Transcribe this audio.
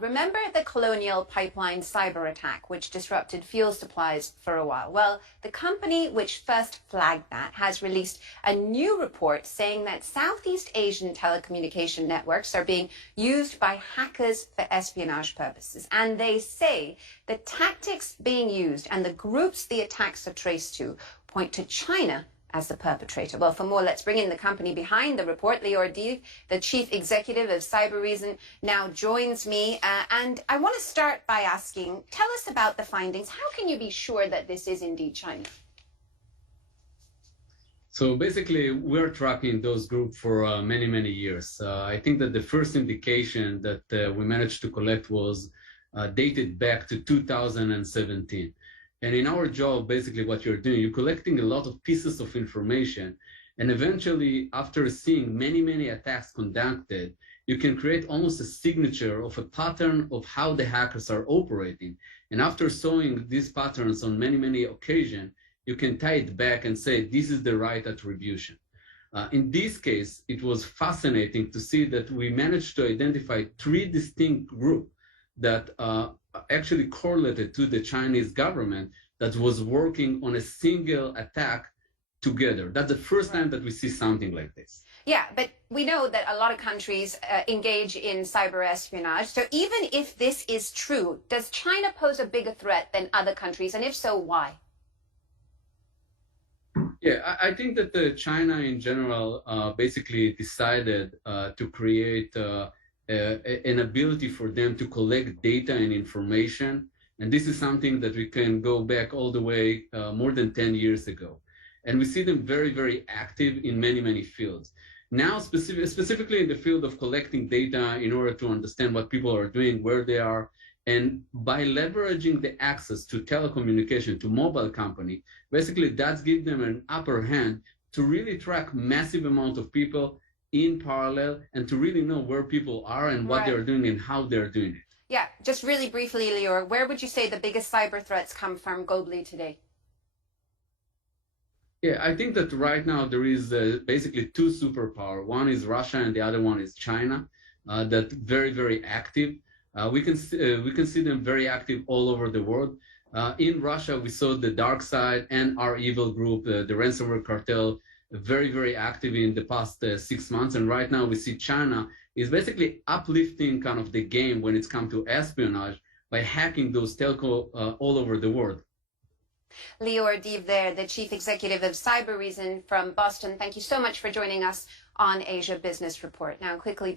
Remember the Colonial Pipeline cyber attack, which disrupted fuel supplies for a while? Well, the company which first flagged that has released a new report saying that Southeast Asian telecommunication networks are being used by hackers for espionage purposes. And they say the tactics being used and the groups the attacks are traced to point to China as the perpetrator. Well, for more, let's bring in the company behind the report. Lior Div, the chief executive of Cybereason, now joins me. And I want to start by asking, tell us about the findings. How can you be sure that this is indeed China? So basically, we're tracking those groups for many, many years. I think that the first indication that we managed to collect was dated back to 2017. And in our job, basically what you're doing, you're collecting a lot of pieces of information. And eventually, after seeing many, many attacks conducted, you can create almost a signature of a pattern of how the hackers are operating. And after showing these patterns on many, many occasions, you can tie it back and say, this is the right attribution. In this case, it was fascinating to see that we managed to identify 3 distinct groups that actually correlated to the Chinese government that was working on a single attack together. That's the first time that we see something like this. Yeah, but we know that a lot of countries engage in cyber espionage. So even if this is true, does China pose a bigger threat than other countries? And if so, why? Yeah, I think that China in general basically decided to create an ability for them to collect data and information. And this is something that we can go back all the way more than 10 years ago. And we see them very, very active in many, many fields. Now, specifically in the field of collecting data in order to understand what people are doing, where they are, and by leveraging the access to telecommunication, to mobile company, basically that's give them an upper hand to really track massive amount of people in parallel and to really know where people are and what they're doing and how they're doing it. Yeah, just really briefly, Lior, where would you say the biggest cyber threats come from globally today? Yeah, I think that right now there is basically 2 superpowers. One is Russia and the other one is China, that very, very active. We can see them very active all over the world. In Russia, we saw the dark side and REvil group, the ransomware cartel, very, very active in the past 6 months. And right now we see China is basically uplifting kind of the game when it's come to espionage by hacking those telco all over the world. Lior Div there, the chief executive of Cybereason from Boston. Thank you so much for joining us on Asia Business Report. Now, quickly,